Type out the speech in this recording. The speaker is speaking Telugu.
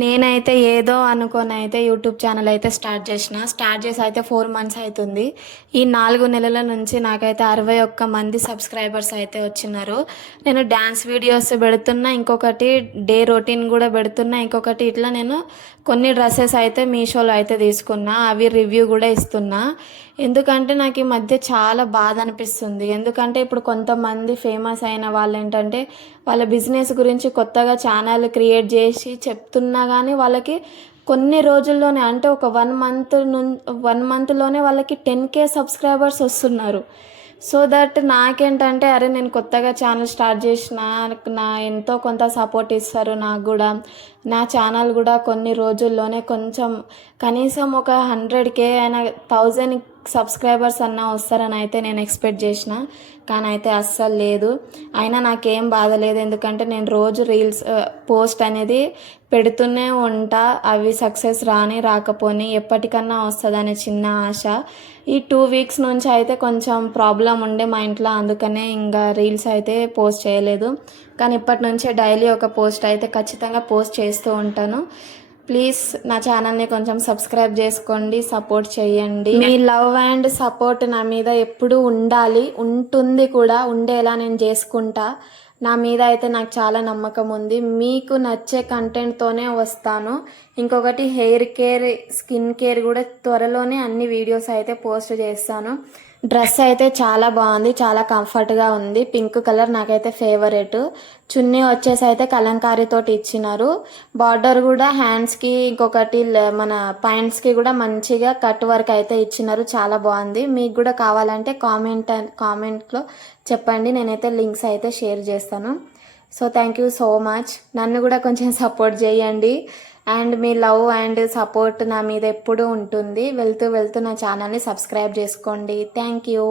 నేనైతే ఏదో అనుకోని అయితే యూట్యూబ్ ఛానల్ అయితే స్టార్ట్ చేసి అయితే 4 మంత్స్ అవుతుంది. ఈ 4 నెలల నుంచి నాకైతే 61 మంది సబ్స్క్రైబర్స్ అయితే వచ్చినారు. నేను డ్యాన్స్ వీడియోస్ పెడుతున్నా, ఇంకొకటి డే రొటీన్ కూడా పెడుతున్నా, ఇంకొకటి ఇట్లా నేను కొన్ని డ్రెస్సెస్ అయితే మీషోలో అయితే తీసుకున్నా, అవి రివ్యూ కూడా ఇస్తున్నా. ఎందుకంటే నాకు ఈ మధ్య చాలా బాధ అనిపిస్తుంది. ఎందుకంటే ఇప్పుడు కొంతమంది ఫేమస్ అయిన వాళ్ళు ఏంటంటే వాళ్ళ బిజినెస్ గురించి కొత్తగా ఛానల్ క్రియేట్ చేసి చెప్తున్నా కానీ వాళ్ళకి కొన్ని రోజుల్లోనే, అంటే ఒక 1 మంత్లోనే వాళ్ళకి 10K సబ్స్క్రైబర్స్ వస్తున్నారు. సో దట్ నాకేంటంటే అరే నేను కొత్తగా ఛానల్ స్టార్ట్ చేసిన, నా ఎంతో కొంత సపోర్ట్ ఇస్తారు నాకు కూడా. నా ఛానల్ కూడా కొన్ని రోజుల్లోనే కొంచెం కనీసం ఒక 100K అయినా 1000 సబ్స్క్రైబర్స్ అన్నా వస్తారని అయితే నేను ఎక్స్పెక్ట్ చేసిన. కానీ అయితే అస్సలు లేదు. అయినా నాకేం బాధ లేదు, ఎందుకంటే నేను రోజు రీల్స్ పోస్ట్ అనేది పెడుతూనే ఉంటా. అవి సక్సెస్ రాకపోని ఎప్పటికన్నా వస్తుందనే చిన్న ఆశ. ఈ 2 వీక్స్ నుంచి అయితే కొంచెం ప్రాబ్లం ఉండే మా ఇంట్లో, అందుకనే ఇంకా రీల్స్ అయితే పోస్ట్ చేయలేదు. కానీ ఇప్పటి నుంచే డైలీ ఒక పోస్ట్ అయితే ఖచ్చితంగా పోస్ట్ చేస్తూ ఉంటాను. ప్లీజ్ నా ఛానల్ని కొంచెం సబ్స్క్రైబ్ చేసుకోండి, సపోర్ట్ చేయండి. మీ లవ్ అండ్ సపోర్ట్ నా మీద ఎప్పుడూ ఉండాలి, ఉంటుంది కూడా, ఉండేలా నేను చేసుకుంటా. నా మీద అయితే నాకు చాలా నమ్మకం ఉంది. మీకు నచ్చే కంటెంట్తోనే వస్తాను. ఇంకొకటి హెయిర్ కేర్, స్కిన్ కేర్ కూడా త్వరలోనే అన్ని వీడియోస్ అయితే పోస్ట్ చేస్తాను. డ్రెస్ అయితే చాలా బాగుంది, చాలా కంఫర్ట్గా ఉంది. పింక్ కలర్ నాకైతే ఫేవరెట్. చున్నీ వచ్చేసి అయితే కలంకారీతోటి ఇచ్చినారు. బార్డర్ కూడా హ్యాండ్స్కి, ఇంకొకటి మన పాయింట్స్కి కూడా మంచిగా కట్ వర్క్ అయితే ఇచ్చినారు. చాలా బాగుంది. మీకు కూడా కావాలంటే కామెంట్లో చెప్పండి, నేనైతే లింక్స్ అయితే షేర్ చేస్తాను. So thank you so much. నన్ను కూడా కొంచెం సపోర్ట్ చేయండి. And me love and support నా మీద ఎప్పుడూ ఉంటుంది. వెళ్తూ నా ఛానల్ని సబ్స్క్రైబ్ చేసుకోండి. Thank you.